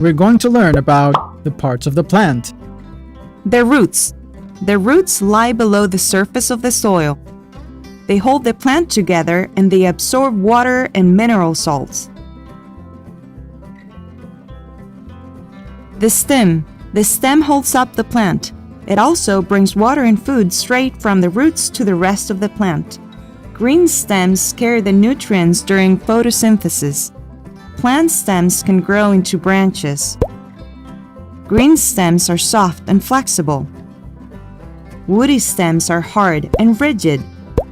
we're going to learn about the parts of the plant. Their roots. The roots lie below the surface of the soil. They hold the plant together and they absorb water and mineral salts. The stem. The stem holds up the plant. It also brings water and food straight from the roots to the rest of the plant. Green stems carry the nutrients during photosynthesis. Plant stems can grow into branches. Green stems are soft and flexible. Woody stems are hard and rigid.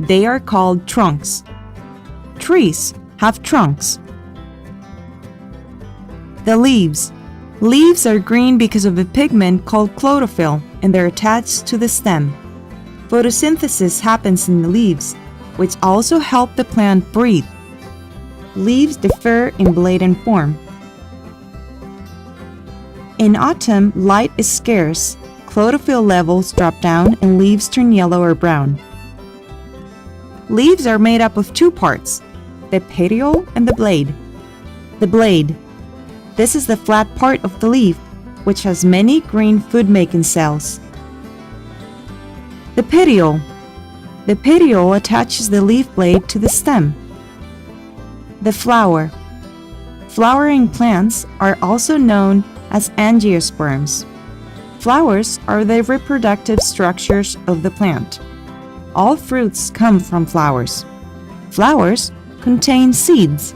They are called trunks. Trees have trunks. The leaves. Leaves are green because of a pigment called chlorophyll, and they're attached to the stem. Photosynthesis happens in the leaves, which also help the plant breathe. Leaves differ in blade and form. In autumn, light is scarce. Chlorophyll levels drop down and leaves turn yellow or brown. Leaves are made up of two parts, the petiole and the blade. The blade. This is the flat part of the leaf, which has many green food-making cells. The petiole. The petiole attaches the leaf blade to the stem. The flower. Flowering plants are also known as angiosperms. Flowers are the reproductive structures of the plant. All fruits come from flowers. Flowers contain seeds.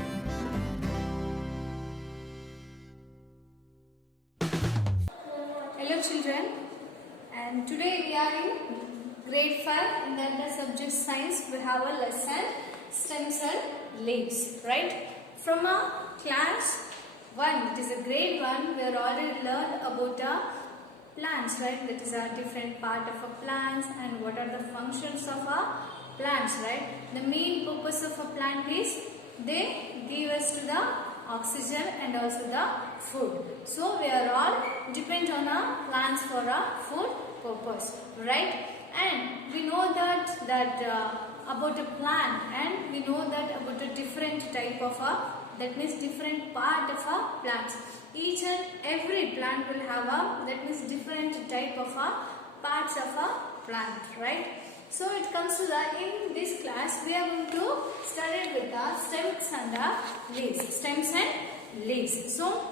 Hello children, and today we are in grade 5 in the subject science. We have a lesson stems and leaves, right? From a class 1, it is a grade 1, we are already learned about plants, right? That is a different part of a plants and what are the functions of a plants, right? The main purpose of a plant is they give us to the oxygen and also the food. So we are all depend on our plants for a food purpose, right? And we know that about a plant, and we know that about a different type of that means different part of a plants. Each and every plant will have that means different type of parts of a plant, right? So it comes to that in this class we are going to study with the stems and the leaves. Stems and leaves. So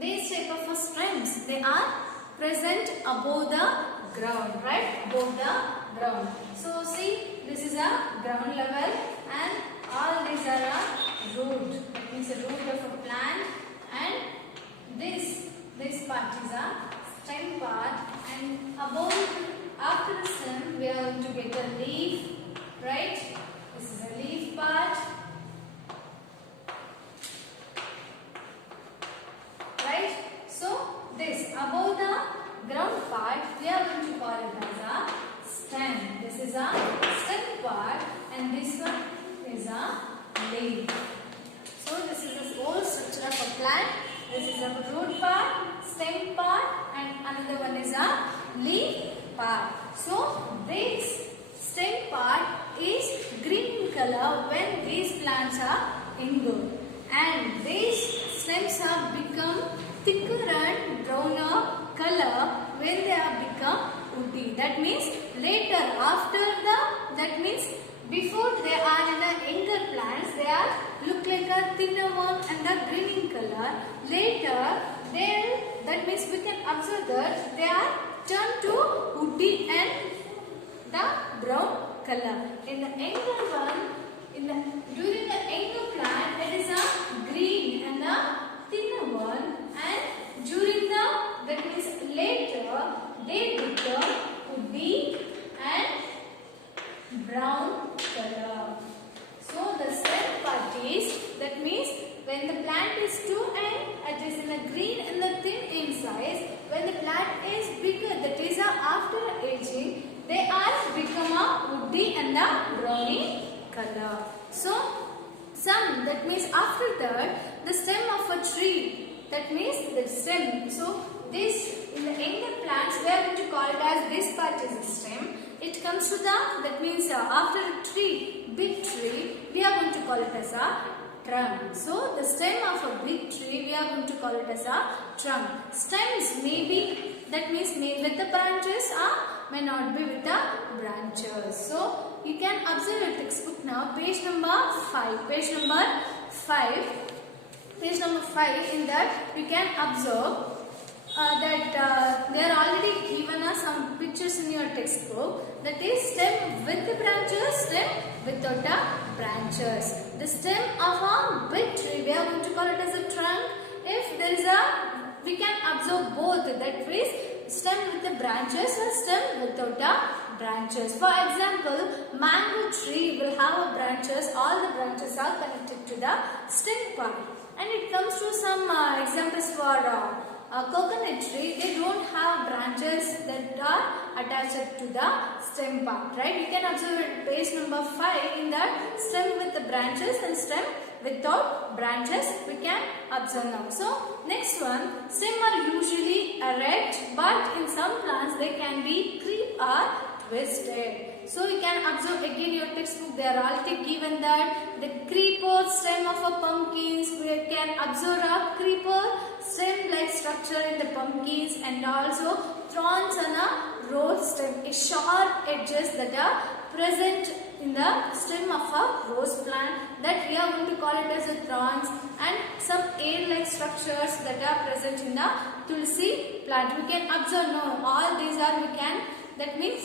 these type of stems, they are present above the ground, right? Above the ground. So see, this is a ground level and all these are a root. That means a root of a plant, and this part is a stem part, and above after the stem we are going to get a leaf, right? This is a leaf part, right? So this above the ground part we are going to call it as a stem. This is a stem part and this one is a leaf. So this is the whole structure of a plant. This is a root part, stem part, and another one is a leaf part. So this stem part is green in color when these plants are ingrown, and these stems have become thicker and browner color when they have become woody. That means later after that means before they are in the younger plants, they are look like a thinner one and the green in color. Later, that means we can observe that they are turned to woody and the brown color. In the younger one, during the younger plant, it is a green and the thinner one, and during that means later they become woody and brown color. So the stem part is, that means when the plant is too young, it is in a green and the thin in size. When the plant is bigger, that is after aging, they are become a woody and the browny color. So that means after that, the stem of a tree, that means the stem. So this in the younger plants we are going to call it as this part is a stem. It comes to that means after a tree big tree, we are going to call it as a trunk. So the stem of a big tree, we are going to call it as a trunk. Stems may be, that means may with the branches or may not be with the branches. So you can observe your textbook now, page number 5. Page number 5. Page number 5, in that you can observe that they are already given us some pictures in your textbook, that is stem with the branches, stem without the branches. The stem of a big tree, we are going to call it as a trunk. If there is a, we can observe both, that is stem with the branches or stem without the branches. For example, mango tree will have branches, all the branches are connected to the stem part. And it comes to some examples for coconut tree, they don't have branches that are attached to the stem part, right? You can observe at page number 5, in that stem with the branches and stem without branches we can observe now. So next one, stem are usually erect, but in some plants they can be creep or twisted. So you can observe again your textbook, they are already given that the creeper stem of a pumpkins, we can observe a creeper stem like structure in the pumpkins, and also thorns on a rose stem, a sharp edges that are present in the stem of a rose plant, that we are going to call it as a thorns, and some air like structures that are present in the tulsi plant. We can observe now, all these are, we can, that means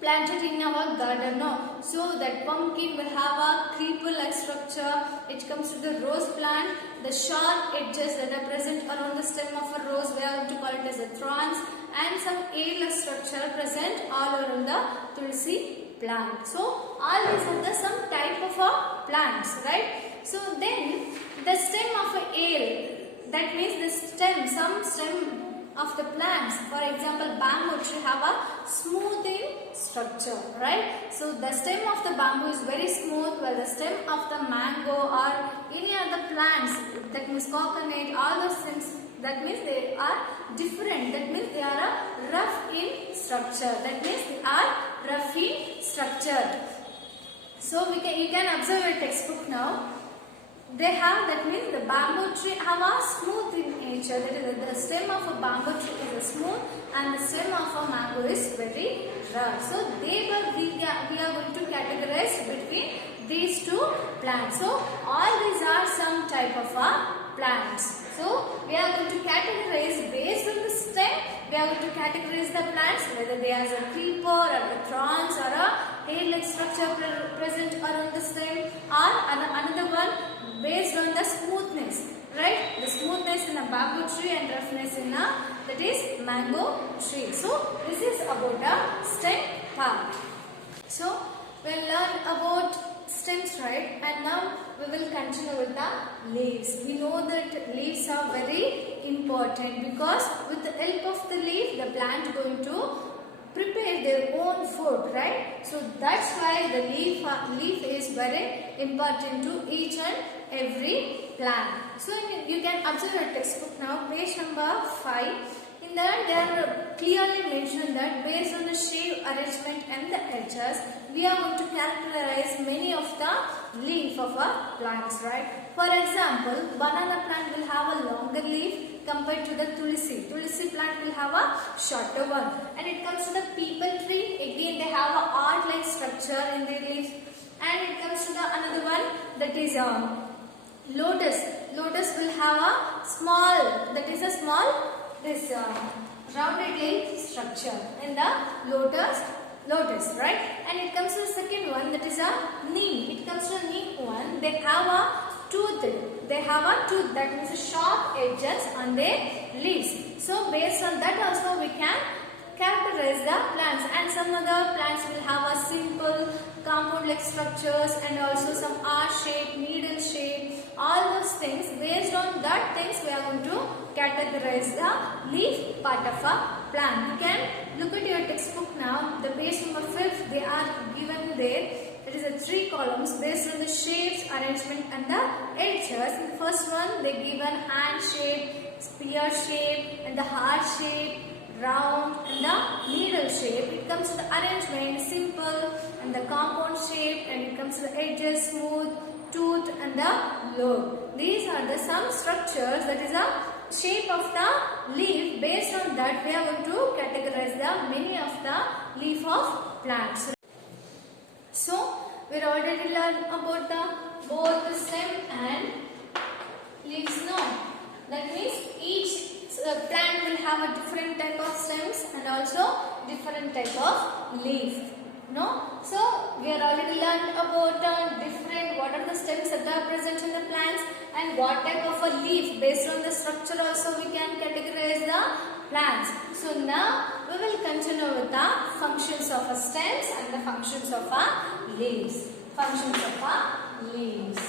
planted in our garden. No, so that pumpkin will have a creeper like structure. It comes to the rose plant, the sharp edges that are present around the stem of a rose, we are going to call it as a thorns, and some airless structure present all around the tulsi plant. So all these are the some type of plants, right? So then the stem of a ale, that means the stem, some stem of the plants, for example bamboo tree have a smoothing structure, right? So the stem of the bamboo is very smooth, while the stem of the mango or any other plants, that means coconut, all those things, that means they are different, that means they are a rough in structure, that means they are rough in structure. So you can observe your textbook now. They have, that means the bamboo tree have a smooth in nature, that is the stem of a bamboo tree is a smooth and the stem of a mango is very rough. So we are going to categorize between these two plants. So all these are some type of plants. So we are going to categorize based on the stem, we are going to categorize the plants, whether they are a creeper or a thorns or a hair-like structure present around the stem, or another one based on the smoothness, right? The smoothness in a bamboo tree and roughness in a, that is mango tree. So this is about a stem part. So we'll learn about stems, right? And now we will continue with the leaves. We know that leaves are very important, because with the help of the leaf, the plant is going to prepare their own food, right? So that's why the leaf is very important to each and every plant. So you can observe your textbook now, page number 5. In that they are clearly mentioned that based on the shape, arrangement and the edges, we are going to characterize many of the leaf of a plants, right? For example, banana plant will have a longer leaf compared to the tulsi. Tulsi plant will have a shorter one. And it comes to the peepal tree, again they have a art-like structure in their leaves. And it comes to the another one, that is lotus. Lotus will have a small, that is a small, this rounded leaf structure in the lotus, right? And it comes to the second one, that is a neem. It comes to the neem one, they have a tooth. They have a tooth, that means a sharp edges on their leaves. So based on that also we can characterize the plants. And some other plants will have a simple compound like structures and also some R shape, needle shape, all those things. Based on that things we are going to categorize the leaf part of a plant. You can look at your textbook now, the page number 5, they are given there. It is a 3 columns based on the shapes, arrangement and the edges. In the first one they given hand shape, spear shape and the heart shape, round, and the needle shape. It comes to the arrangement, simple, and the compound shape, and it comes to the edges, smooth, tooth, and the lobe. These are the some structures, that is a shape of the leaf. Based on that, we are going to categorize the many of the leaf of plants. So, we already learned about the both the stem and leaves now. That means each plant will have a different type of stems and also different type of leaf. No? So, we are already learned about what are the stems that are present in the plants and what type of a leaf. Based on the structure also we can categorize the plants. So, now we will continue with the functions of a stems and the functions of a leaves. Functions of a leaves.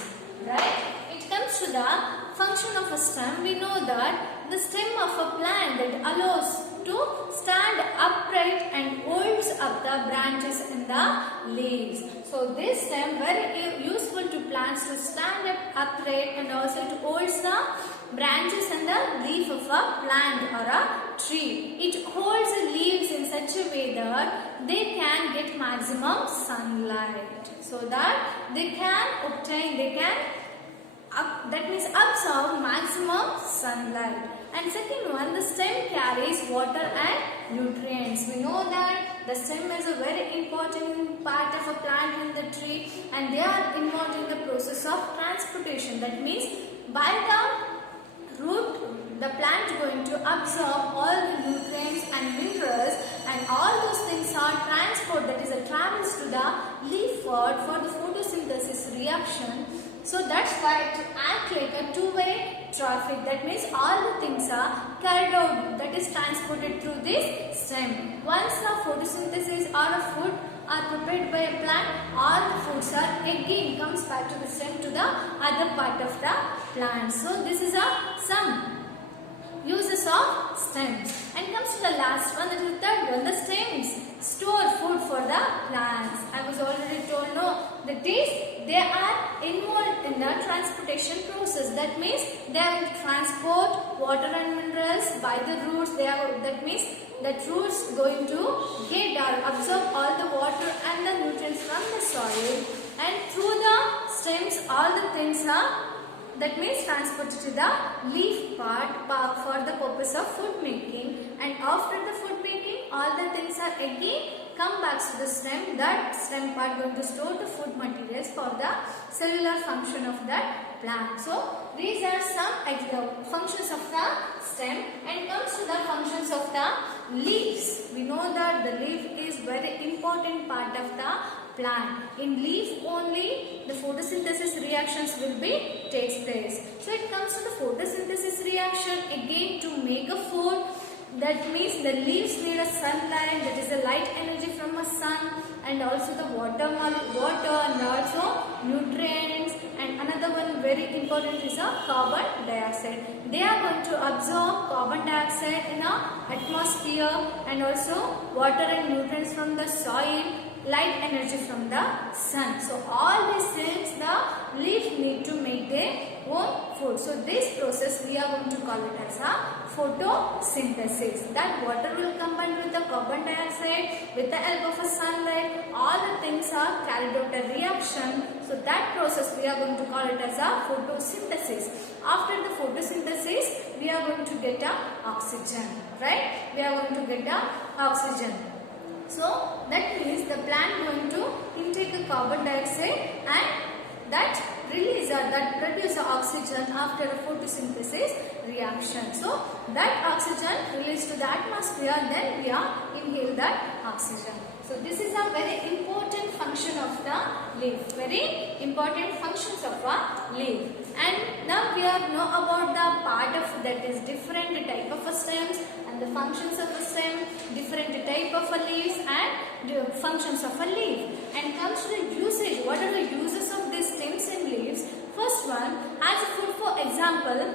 Right? It comes to the function of a stem. We know that the stem of a plant that allows to stand upright and holds up the branches and the leaves. So this stem very useful to plants to stand up upright and also to hold the branches and the leaf of a plant or a tree. It holds the leaves in such a way that they can get maximum sunlight, so that they can obtain, that means absorb maximum sunlight. And second one, the stem carries water and nutrients. We know that the stem is a very important part of a plant and the tree, and they are involved in the process of transportation. That means by the root, the plant is going to absorb all the nutrients and minerals, and all those things are transport, that is a travels to the leaf pod for the photosynthesis reaction. So that's why it acts like a two-way traffic. That means all the things are carried out, that is transported through this stem. Once the photosynthesis or a food are prepared by a plant, all the foods are again comes back to the stem to the other part of the plant. So this is some uses of stems. And comes to the last one, that is the third one. The stems store food for the plants. I was already told, no, that is, they are involved in the transportation process. That means they will transport water and minerals by the roots. That means that roots going to get or absorb all the water and the nutrients from the soil, and through the stems all the things are, that means transported to the leaf part for the purpose of food making. And after the food making, all the things are again come back to the stem. That stem part going to store the food materials for the cellular function of that plant. So these are some functions of the stem. And comes to the functions of the leaves. We know that the leaf is very important part of the plant. In leaf only the photosynthesis reactions will be takes place. So it comes to the photosynthesis reaction again to make a food. That means the leaves need a sunlight, that is the light energy from a sun, and also the water and also nutrients. And another one very important is a carbon dioxide. They are going to absorb carbon dioxide in our atmosphere, and also water and nutrients from the soil, light energy from the sun. So all these things the leaf need to make their own food. So this process we are going to call it as a photosynthesis. That water will combine with the carbon dioxide with the help of a sunlight. All the things are carried out a reaction. So that process we are going to call it as a photosynthesis. After the photosynthesis, we are going to get a oxygen, right? We are going to get a oxygen. So that means the plant going to intake a carbon dioxide and that release or that produce oxygen after a photosynthesis reaction. So that oxygen released to the atmosphere, then we are inhale that oxygen. So this is a very important function of the leaf. Very important functions of a leaf. And now we are know about the part of that is different type of a stems and the functions of a stem, different type of a leaves and the functions of a leaf. And comes to the usage. What are the uses of these stems and leaves? First one, as a food, for example,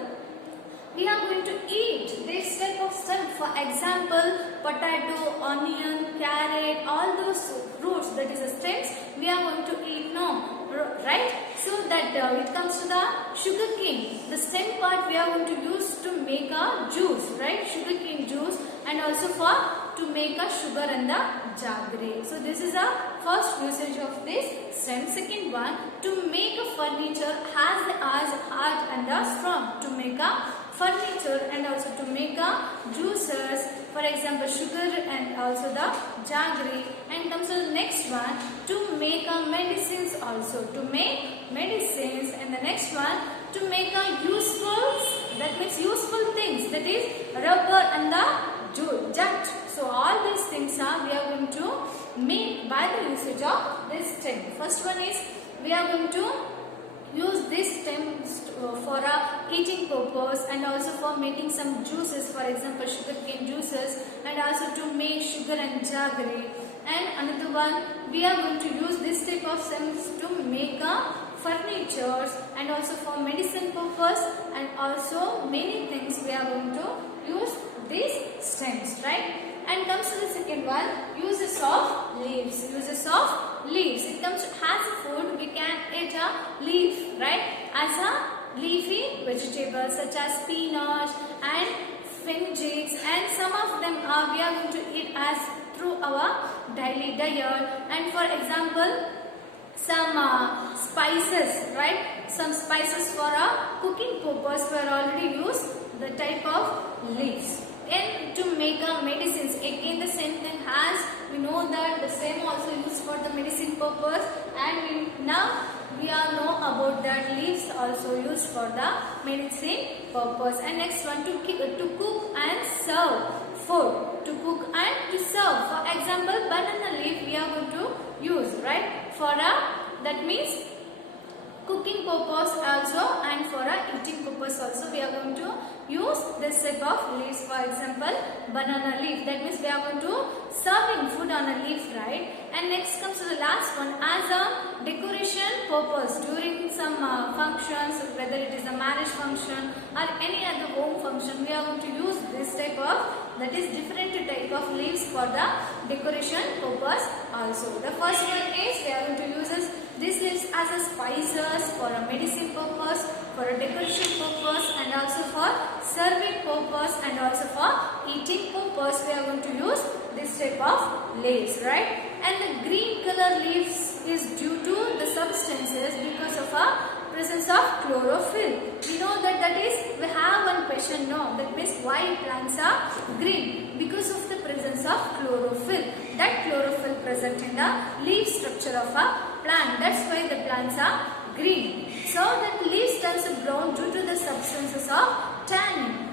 we are going to eat this type of stem. For example, potato, onion, carrot, all those roots, that is the stems, we are going to eat now, right? So that it comes to the sugar cane. The stem part we are going to use to make a juice, right? Sugar cane juice. and also for to make a sugar and the jaggery. So this is a first usage of this stem. Second one, to make a furniture as hard and strong. To make a furniture and also to make a juices, for example sugar and also the jaggery. And comes to the next one, to make a medicines also. To make medicines. And the next one, to make a useful, that means useful things, that is rubber and the jut. So all these things are we are going to make by the usage of this stem. First one is we are going to use this stem for a eating purpose and also for making some juices, for example sugarcane juices, and also to make sugar and jaggery. And another one, we are going to use this type of stems to make a furnitures and also for medicine purpose, and also many things we are going to use these stems, right? And comes to the second one, uses of leaves. Uses of leaves. It comes to, as a food we can eat a leaf, right? As a leafy vegetable such as spinach and fenugreek, and some of them are we are going to eat as through our daily diet. And for example, some spices, right? Some spices for a cooking purpose were already used the type of leaves. And to make a medicines, again the same thing, as we know that the same also used for the medicine purpose, and now we are know about that leaves also used for the medicine purpose. And next one, to cook and serve food. To cook and to serve. For example, banana leaf we are going to use, right? For a, that means cooking purpose also, and for a eating purpose also we are going to use this type of leaves. For example, banana leaf, that means we are going to serving food on a leaf, right? And next comes to the last one, as a decoration purpose during some functions, whether it is a marriage function or any other home function, we are going to use this type of, that is different type of leaves for the decoration purpose also. The first one is we are going to use this leaves as a spices for a medicine purpose, for a decoration purpose, and also for serving purpose, and also for eating purpose we are going to use this type of leaves, right? And the green color leaves is due to the substances because of a presence of chlorophyll. We know that is, we have one question now, that means why plants are green? Because of the presence of chlorophyll. That chlorophyll present in the leaf structure of a plant. That's why the plants are green. So that the leaves turns brown due to the substances of tannin.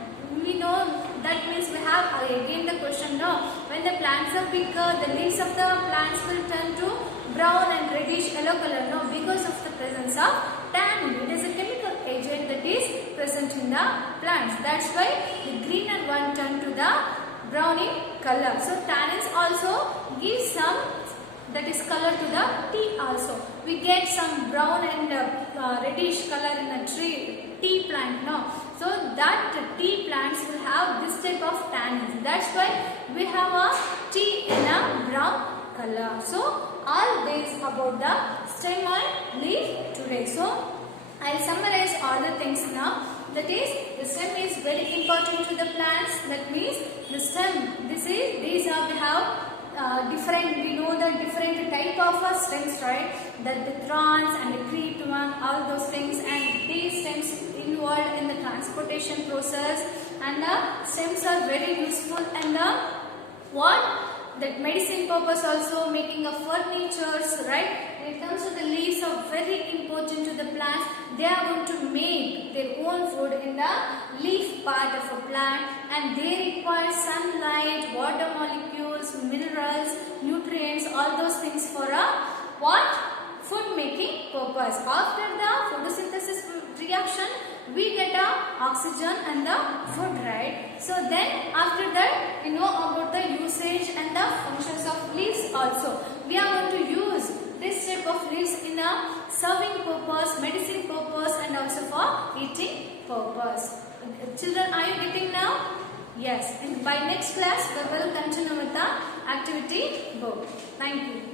We know that means we have again the question now, when the plants are bigger, the leaves of the plants will turn to brown and reddish yellow color, no, because of the presence of tannin. It is a chemical agent that is present in the plants. That's why the greener one turn to the browning color. So tannins also give some, that is color to the tea also. We get some brown and reddish color in a tea plant now. So that tea plants will have this type of tannins. That's why we have a tea in a brown color. So all this about the stem and leaf today. So I'll summarize all the things now. That is, the stem is very important to the plants. That means the stem, these are, we have different, we know the different type of stems, right? That the thorns and the creeped one, all those things, and these stems involved in the transportation process, and the stems are very useful, and that medicine purpose also, making of furnitures, right? When it comes to the leaves are very important to the plants. They are going to make their own food in the leaf part of a plant, and they require sunlight, water molecules, minerals, nutrients, all those things for a food making purpose. After the photosynthesis reaction, we get oxygen and the food, right? So then after that we know about the usage and the functions of leaves also. We are going to use this type of leaves in a serving purpose, medicine purpose, and also for eating purpose. Children, are you getting now? Yes. And by next class we will continue with the activity book. Thank you.